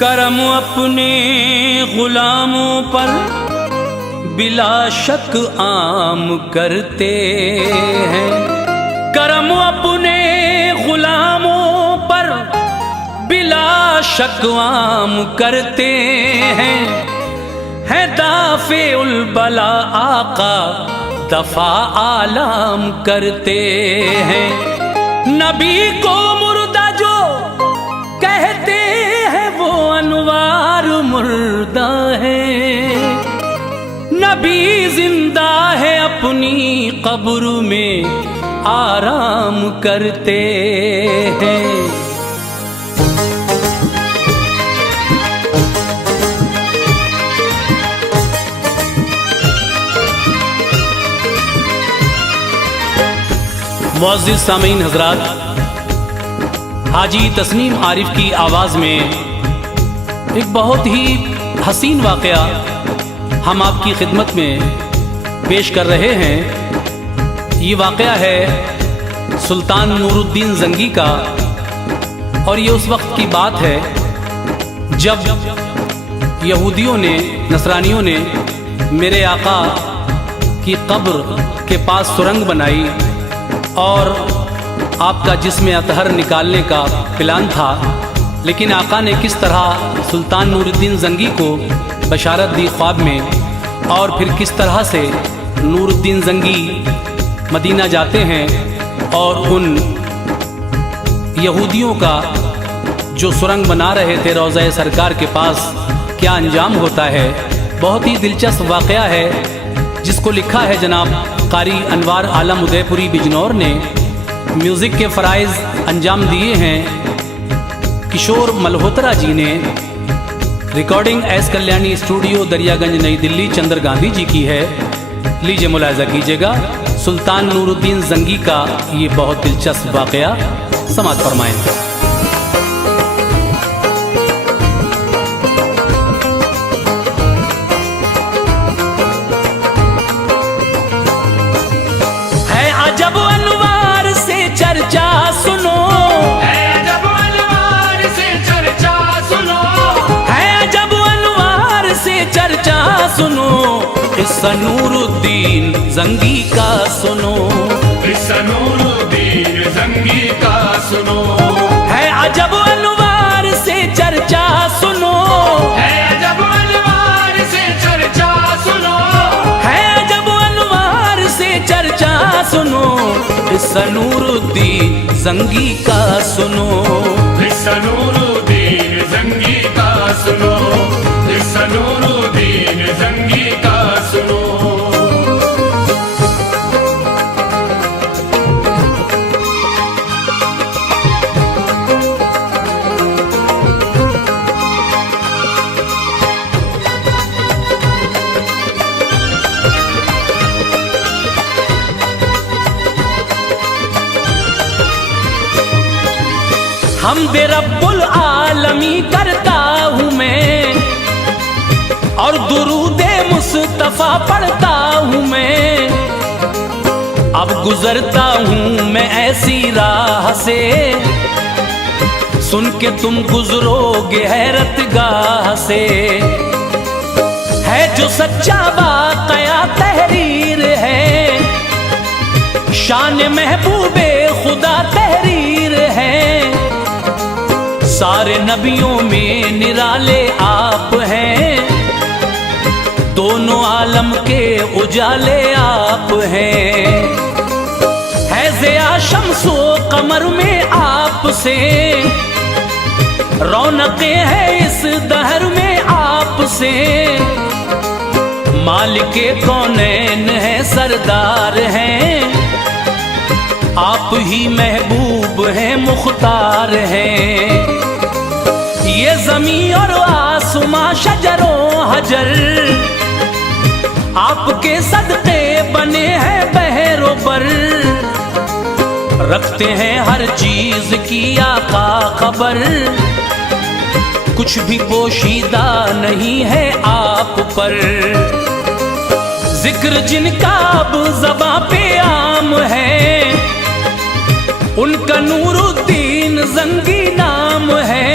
करम अपने गुलामों पर बिला शक आम करते हैं। करम अपने गुलामों पर बिला शक आम करते हैं। है दाफे उल बला आका दफा आलाम करते हैं। नबी को मुर्दा जो कहते हैं वो अनवार मुर्दा है। नबी जिंदा है अपनी कब्र में आराम करते हैं। मुअज़्ज़िज़ सामीन हज़रात, हाजी तस्नीम आरिफ की आवाज़ में एक बहुत ही हसीन वाक़या हम आपकी खिदमत में पेश कर रहे हैं। ये वाक़या है सुल्तान नूरुद्दीन ज़ंगी का, और ये उस वक्त की बात है जब यहूदियों ने, नसरानियों ने मेरे आका की कब्र के पास सुरंग बनाई और आपका जिस्म अतहर निकालने का प्लान था। लेकिन आका ने किस तरह सुल्तान नूरुद्दीन ज़ंगी को बशारत दी ख्वाब में, और फिर किस तरह से नूरुद्दीन ज़ंगी मदीना जाते हैं और उन यहूदियों का जो सुरंग बना रहे थे रोज़ा सरकार के पास क्या अंजाम होता है। बहुत ही दिलचस्प वाक़या है जिसको लिखा है जनाब कारी अनवार आलम उदयपुरी बिजनौर ने। म्यूज़िक के फ़राइज़ अंजाम दिए हैं किशोर मल्होत्रा जी ने। Recording S Kalyani studio Daryaganj नई दिल्ली चंद्र गांधी जी की है। लीजिए मुलाहिज़ा कीजिएगा सुल्तान नूरुद्दीन ज़ंगी का ये बहुत दिलचस्प वाक़या, समाअत फरमाएं। जब अनवार से चर्चा सुनो, है जब अनवार से चर्चा सुनो, है जब अनवार से चर्चा सुनो, किस्सा नूरुद्दीन ज़ंगी का सुनो, किस्सा नूरुद्दीन ज़ंगी का सुनो। है अजब अनवार से चर्चा सुनो, है अजब अनवार से चर्चा सुनो, है अजब अनवार से चर्चा सुनो, किस्सा नूरुद्दीन ज़ंगी का सुनो, किस्सा नूरुद्दीन ज़ंगी का सुनो, किस्सा नूरुद्दीन ज़ंगी का सुनो। हमदे रब्बुल आलमी करता हूँ मैं और दुरूदे मुस्तफ़ा पढ़ता हूँ मैं। अब गुजरता हूँ मैं ऐसी राह से, सुन के तुम गुजरोगे हैरत गाह से। है जो सच्चा वाक़या तहरीर है, शान महबूबे खुदा तहरीर है। सारे नबियों में निराले आप हैं, दोनों आलम के उजाले आप हैं। है ज़िया शम्सो कमर में आपसे, रौनकें हैं इस दहर में आपसे। मालिके कौनैन है, सरदार हैं, आप ही महबूब हैं, मुख्तार हैं। ये ज़मीं और आसमां शजरों हजर आपके सदक़े बने हैं बहरों पर। रखते हैं हर चीज की आका खबर, कुछ भी पोशीदा नहीं है आप पर। जिक्र जिनका अब ज़बां पे आम है, उनका नूरुद्दीन ज़ंगी नाम है।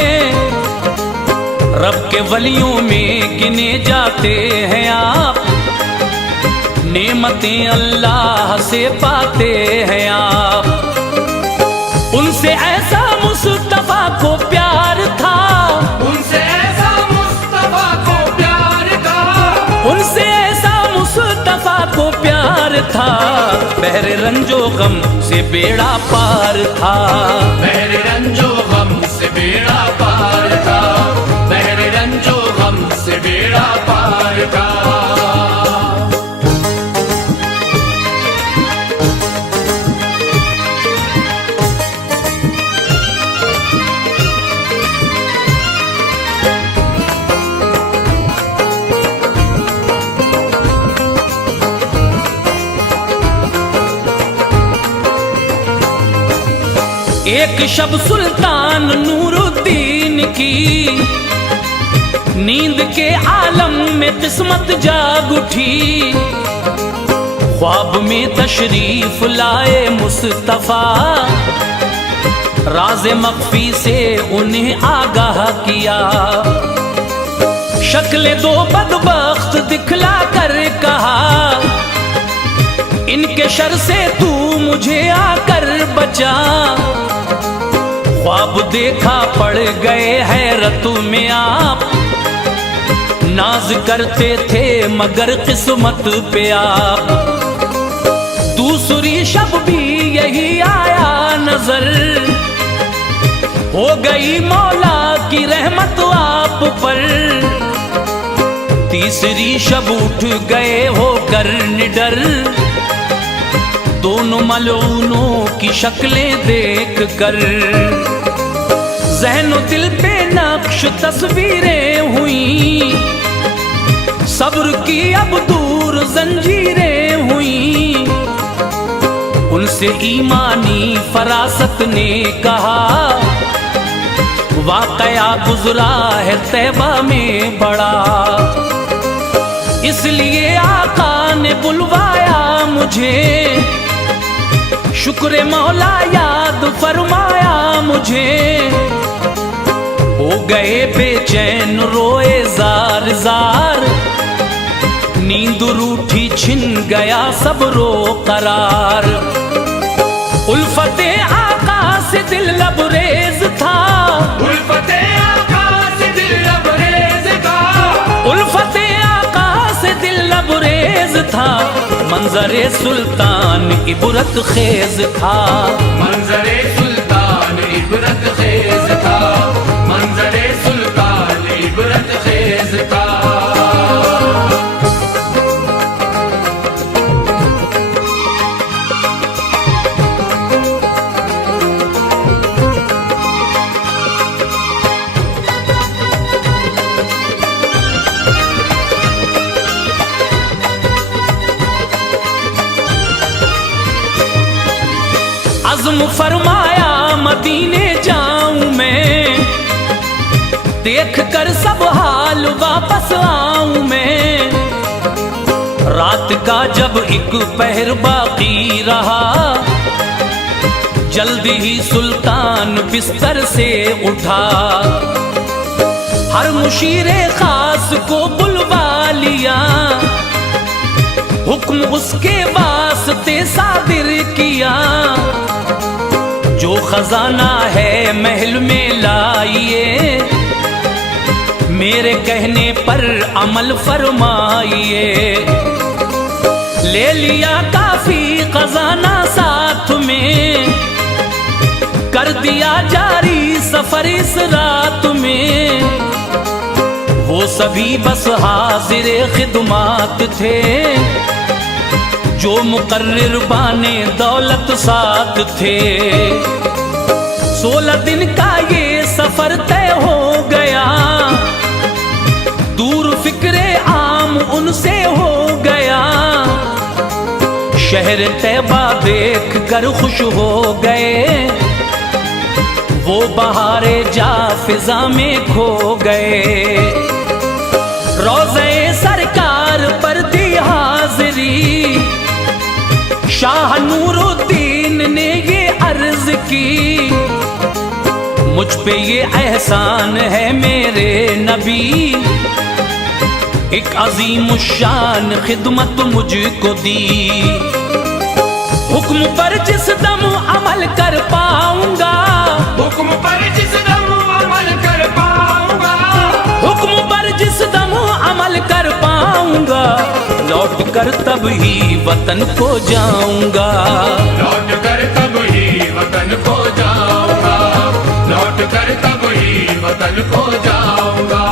के वलियों में गिने जाते हैं आप, नेमतें अल्लाह से पाते हैं आप। उनसे ऐसा मुस्तफा को प्यार था, उनसे ऐसा मुस्तफा को प्यार था, उनसे ऐसा मुस्तफा को प्यार था, बहरे रंजो गम से बेड़ा पार था, बहरे रंजो गम से बेड़ा पार था, बहरे रंजो गम से बेड़ा पार था। एक शब सुल्तान नूरुद्दीन की नींद के आलम में किस्मत जाग उठी, ख्वाब में तशरीफ लाए मुस्तफा, राज़े मख्फी से उन्हें आगाह किया। शक्ल दो बदबख्त दिखला कर कहा, इनके शर से तू मुझे आकर बचा। ख्वाब देखा पड़ गए हैरत में आप, नाज करते थे मगर किस्मत पे आप। दूसरी शब भी यही आया नजर, हो गई मौला की रहमत आप पर। तीसरी शब उठ गए होकर निडर, दोनों मलऊनों की शक्लें देख कर। ज़हनो दिल पे नक्श तस्वीरें हुई, सब्र की अब दूर जंजीरें हुई। उनसे ईमानी फरासत ने कहा, वाकया गुजरा है तैबा में बड़ा, इसलिए आका ने बुलवाया मुझे। शुक्र मौला याद फरमाया मुझे, हो गए बेचैन रोए जार जार, नींद रूठी छिन गया सब रो करार। उल्फते आका से दिल लबरेज था, उल्फते आका से दिल लबरेज था, उल्फते आका से दिल लबरेज था। मंजरे सुल्तान इबरत खेज था, मंजरे सुल्तान इबरत खेज था, मंजरे सुल्तान इबरत खेज था। अज़्म फरमाया मदीने जाऊं मैं, देख कर सब हाल वापस आऊं मैं। रात का जब एक पहर बाकी रहा, जल्दी ही सुल्तान बिस्तर से उठा। हर मुशीरे खास को बुलवा लिया, हुक्म उसके वास्ते सादिर किया। जो खजाना है महल में लाइए, मेरे कहने पर अमल फरमाइए। ले लिया काफी खजाना साथ में, कर दिया जारी सफर इस रात में। वो सभी बस हाजिर खिदमात थे, जो मुकर्रिर बाने दौलत साथ थे। 16 दिन का ये सफर तय हो गया, दूर फिक्रे आम उनसे हो गया। शहर तैबा देख कर खुश हो गए, वो बहारे जा फिजा में खो गए। रोज़े सरकार पर दी हाजिरी, शाह नूरुद्दीन ने ये अर्ज की। मुझ पे ये एहसान है मेरे नबी, एक अजीम शान खिदमत मुझको दी। हुक्म पर जिस दम अमल कर पाऊंगा, हुक्म पर जिस दम अमल कर पाऊंगा, हुक्म पर जिस दम अमल कर पाऊंगा, लौट कर तब ही वतन को जाऊंगा। लौट कर तब ही वतन को जाऊंगा, लौट कर तब ही वतन को जाऊंगा।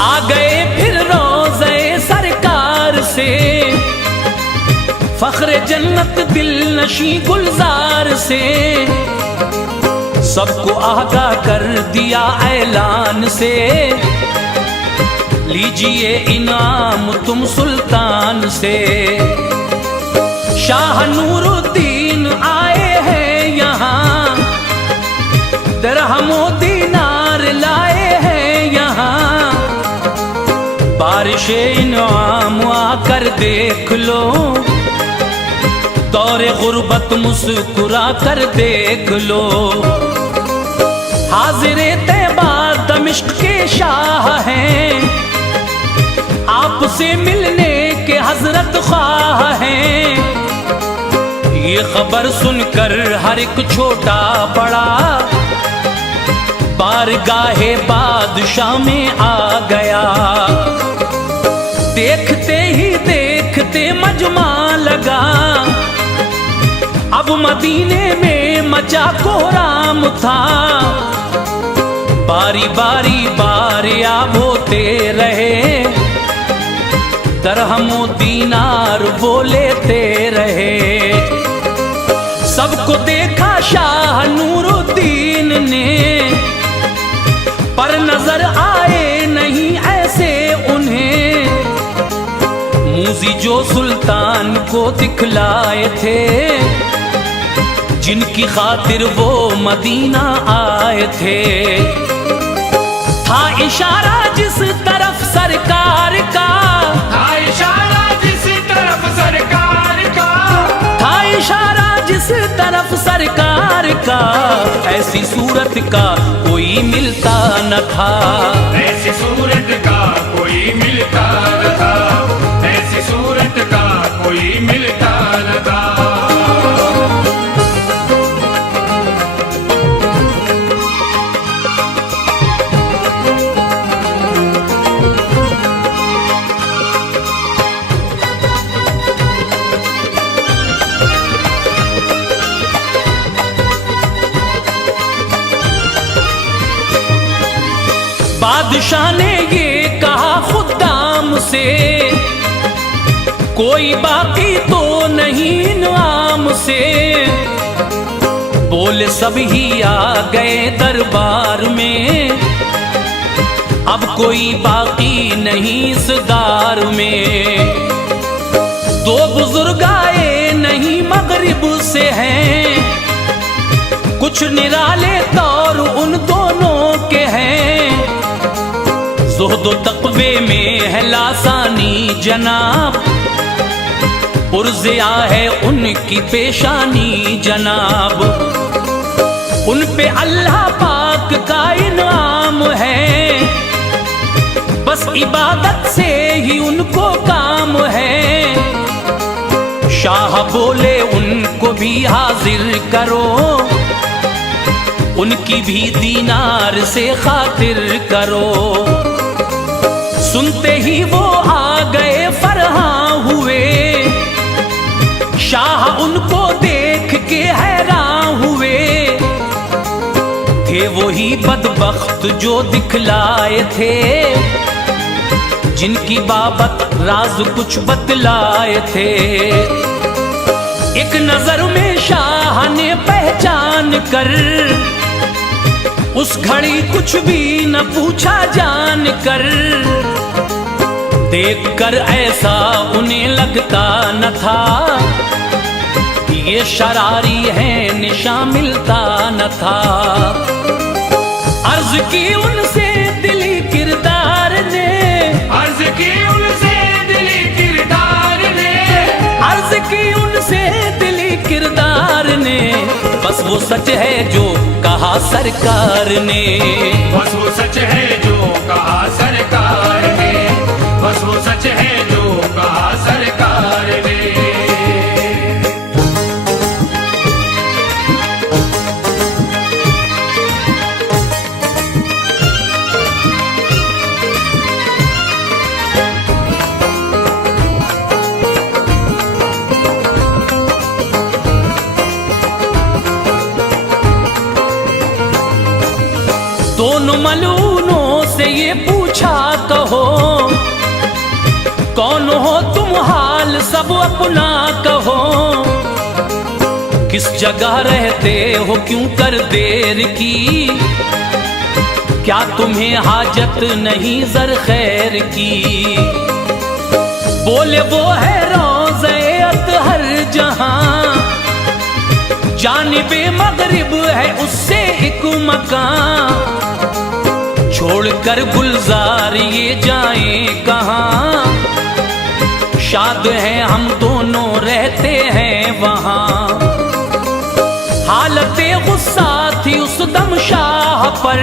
आ गए फिर रोज़े सरकार से, फख्र जन्नत दिल नशी गुलजार से, सबको आगाह कर दिया ऐलान से, लीजिए इनाम तुम सुल्तान से। शाह नूरुद्दीन आए हैं यहाँ, दिरहमो दीनार लाए हैं यहाँ, बारिशे इनाम आकर देख लो, दौरे गुर्बत मुस्कुरा कर देख लो। हाजिरे तैबा दमिश्क के शाह हैं, आपसे मिलने के हजरत ख्वाह हैं। ये खबर सुनकर हर एक छोटा बड़ा बारगाहे बादशाह में आ गया। देखते ही देखते मजमा लगा, अब मदीने में मचा कोहराम था। बारी बारी बारियाब होते रहे, दरहमो दीनार वो लेते रहे। सबको देखा शाह नूरुद्दीन ने, पर नजर आए नहीं ऐसे उन्हें। मूजी जो सुल्तान को दिखलाए थे, जिनकी खातिर वो मदीना आए थे। था इशारा जिस तरफ सरकार का, था इशारा जिस तरफ सरकार का, था इशारा जिस तरफ सरकार का, ऐसी सूरत का कोई मिलता न था। ऐसी सूरत का कोई मिलता न था, ऐसी सूरत का कोई मिलता न था। बादशाह ने ये कहा खुदाम से, कोई बाकी तो नहीं इनाम से। बोले सब ही आ गए दरबार में, अब कोई बाकी नहीं इस दार में। दो बुजुर्ग आए नहीं मगरिब से हैं, कुछ निराले तौर उन दोनों के हैं। ज़ुहद तक़वे में है लासानी जनाब, पुरज़िया है उनकी पेशानी जनाब। उन पे अल्लाह पाक का इनाम है, बस इबादत से ही उनको काम है। शाह बोले उनको भी हाजिर करो, उनकी भी दीनार से खातिर करो। सुनते ही वो आ गए फरहां हुए, शाह उनको देख के हैरान हुए। थे वही बदबख्त जो दिखलाए थे, जिनकी बाबत राज कुछ बतलाए थे। एक नजर में शाह ने पहचान कर, उस घड़ी कुछ भी न पूछा जान कर, देखकर ऐसा उन्हें लगता न था ये शरारी है, निशा मिलता न था। अर्ज की उनसे दिली किरदार ने, अर्ज की उनसे दिली किरदार ने, अर्ज की उनसे दिली किरदार ने, बस वो सच है जो कहा सरकार ने, बस वो सच है जो कहा सरकार ने, बस वो सच है जो कहा सरकार ने। दोनों मलूनों से ये पूछा कहो, कौन हो तुम हाल सब अपना कहो, किस जगह रहते हो क्यों कर देर की, क्या तुम्हें हाजत नहीं जर खैर की। बोले वो है रोज़े अतहर जहां, जानिबे मगरिब है उससे एक मकान, छोड़कर गुलजार ये जाएं कहाँ, शाद हैं हम दोनों रहते हैं वहाँ। हालते गुस्सा थी उस दम शाह पर,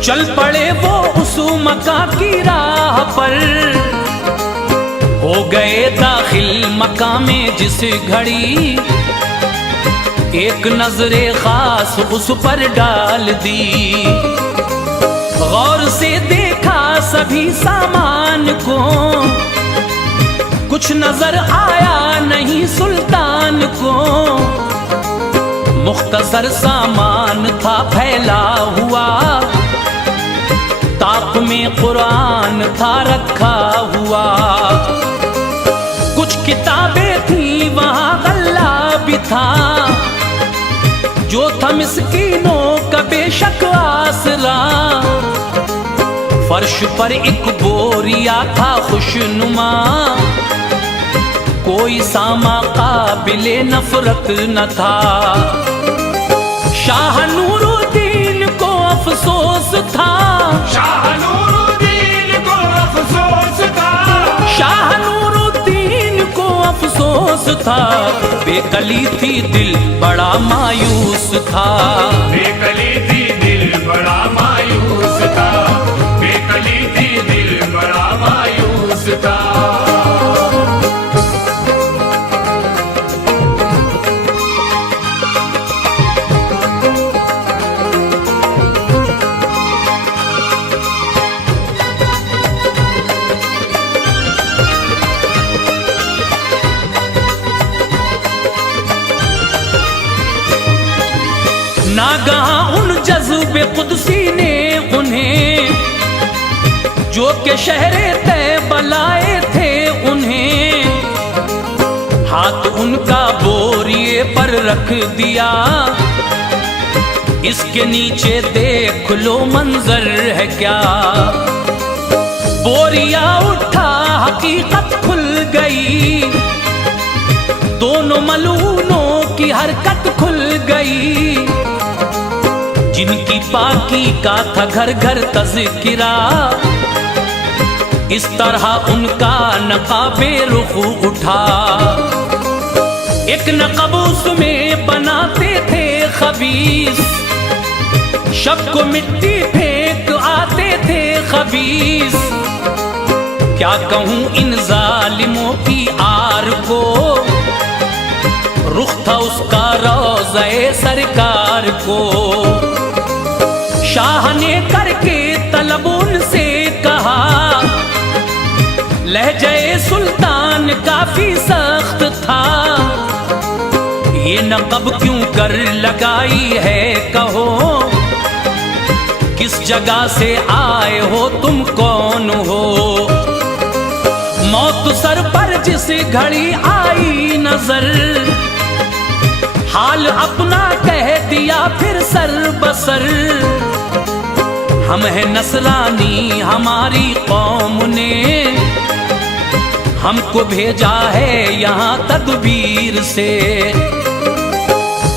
चल पड़े वो उस मका की राह पर, हो गए दाखिल मका में जिस घड़ी, एक नजरे खास उस पर डाल दी। गौर से देखा सभी सामान को, कुछ नजर आया नहीं सुल्तान को, मुख्तसर सामान था फैला हुआ, ताक में कुरान था रखा हुआ, कुछ किताबें थी वहां गल्ला भी था, जो था मिस्कीनों का बेशक आसरा। फर्श पर एक बोरिया था खुशनुमा, कोई सामा काबिले नफरत न था। शाह नूरुद्दीन को अफसोस था, शाह नूरुद्दीन को अफसोस था, शाह नूरुद्दीन को अफसोस था, बेकली थी दिल बड़ा मायूस था, बेकली थी दिल बड़ा मायूस था, बेकली थी दिल बड़ा मायूस था। नागहां उन जज्बे कुदसी ने उन्हें, जो के शहरे तैबा लाए थे उन्हें, हाथ उनका बोरिए पर रख दिया, इसके नीचे देख लो मंजर है क्या। बोरिया उठा हकीकत खुल गई, दोनों मलूनों की हरकत खुल गई, जिनकी पाकी का था घर घर तज़किरा, इस तरह उनका नकाबे रुख उठा। एक नक़ब उसमें बनाते थे खबीस, शब को मिट्टी फेंक आते थे खबीस। क्या कहूँ इन जालिमों की आर को, रुख था उसका रोज़े सरकार को। शाह ने करके तलब उनसे कहा, लहजे सुल्तान काफी सख्त था, ये नक़ब क्यों कर लगाई है कहो, किस जगह से आए हो तुम कौन हो। मौत सर पर जिस घड़ी आई नजर, हाल अपना कह दिया फिर सर बसर। हम हैं नसरानी, हमारी कौम ने हमको भेजा है यहाँ तदबीर से।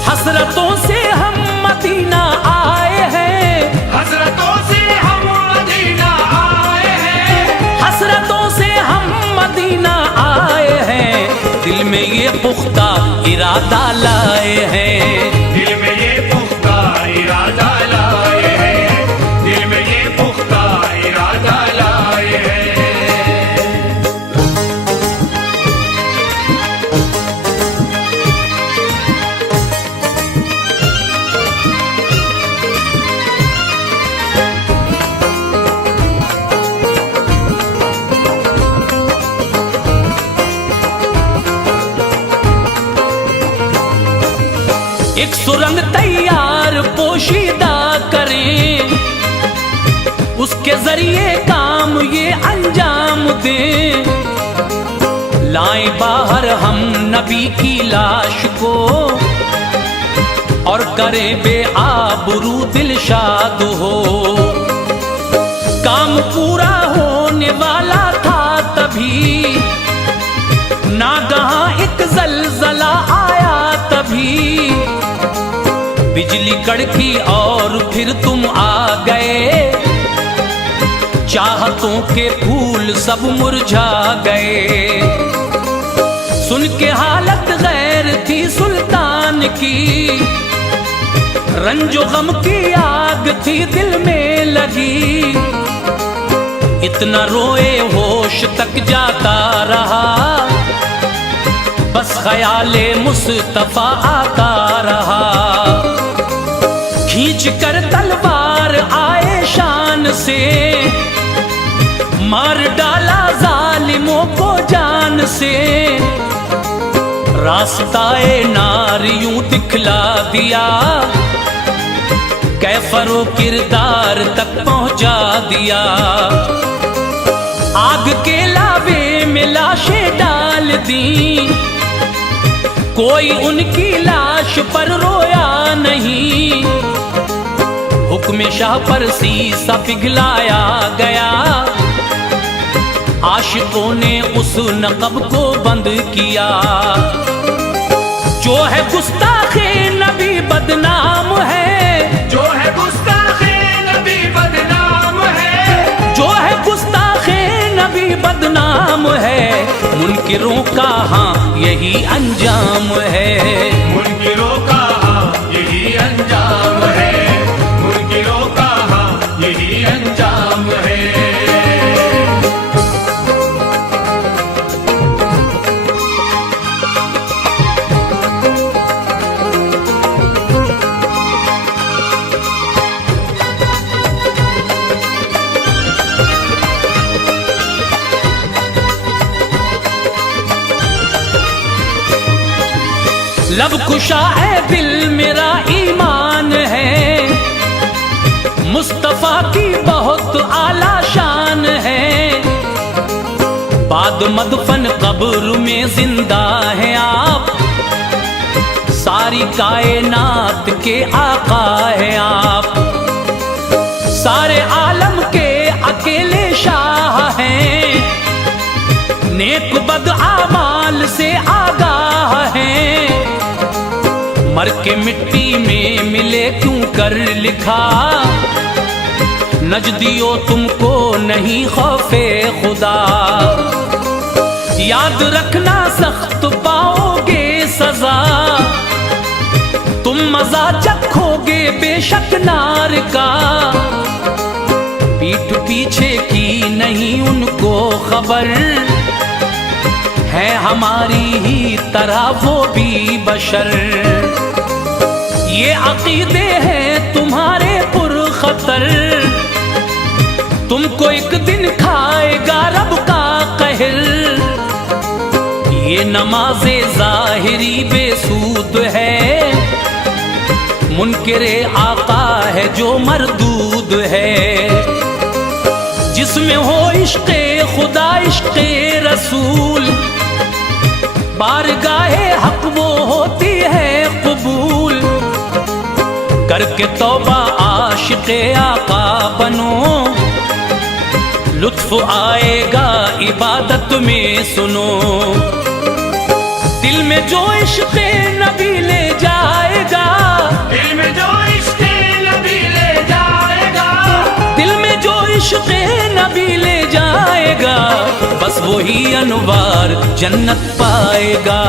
हसरतों से हम मदीना आए हैं, हसरतों से हम मदीना आए हैं, हसरतों से हम मदीना आए हैं। दिल में ये पुख्ता इरादा लाए हैं, दिल में ये पुख्ता इरादा लाए हैं, दिल में ये पुख्ता इरादा लाए हैं। एक सुरंग तैयार पोशीदा करें, उसके जरिए काम ये अंजाम दें। लाएं बाहर हम नबी की लाश को और करें बेआबरू दिलशाद हो। काम पूरा होने वाला था तभी, नागहां एक जलजला आया तभी। बिजली कड़की और फिर तुम आ गए, चाहतों के फूल सब मुरझा गए। सुन के हालत गैर थी सुल्तान की, रंजो गम की आग थी दिल में लगी। इतना रोए होश तक जाता रहा, बस ख्याले मुस्तफा आता रहा। खींच कर तलवार आए शान से, मार डाला जालिमों को जान से। रास्ताए नार यूं दिखला दिया, कैफरो किरदार तक पहुंचा दिया। आग के लावे में लाशें डाल दी, कोई उनकी लाश पर रोया नहीं। हुक्म शाह पर शीशा पिघलाया गया, आशिकों ने उस नक़ब को बंद किया। जो है गुस्ताखे नबी बदनाम है, जो है गुस्ताखे नबी बदनाम है, जो है गुस्ताखे नबी बदनाम है। मुनकिरों का हाँ यही अंजाम है, मुनकिरों का हाँ यही अंजाम है, मुनकिरों का हाँ यही अंजाम है। लब खुशा है दिल मेरा ईमान है, मुस्तफा की बहुत आला शान है। बाद मदफन कब्र में जिंदा हैं आप, सारी कायनात के आका हैं आप। सारे आलम के अकेले शाह हैं, नेक बद आमाल से आगाह हैं। मर के मिट्टी में मिले क्यों कर लिखा, नजदियो तुमको नहीं खौफे खुदा। याद रखना सख्त पाओगे सजा, तुम मजा चखोगे बेशक नार का। पीठ पीछे की नहीं उनको खबर, है हमारी ही तरह वो भी बशर। ये अकीदे हैं तुम्हारे पुरखतर, तुमको एक दिन खाएगा रब का कहर। ये नमाज़े ज़ाहिरी बेसूद है, मुनकिरे आका है जो मरदूद है। जिसमें हो इश्क़े खुदा इश्क़े रसूल, बारगाहे हक वो होती है कबूल। करके तौबा आशिक़े आका बनो, लुत्फ आएगा इबादत में सुनो। दिल में जो इश्क़ नबी ले जाएगा, दिल में जो इश्क़ नबी ले जाएगा, दिल में जो इश्क़ नबी ले जाएगा, बस वही अनवार जन्नत पाएगा।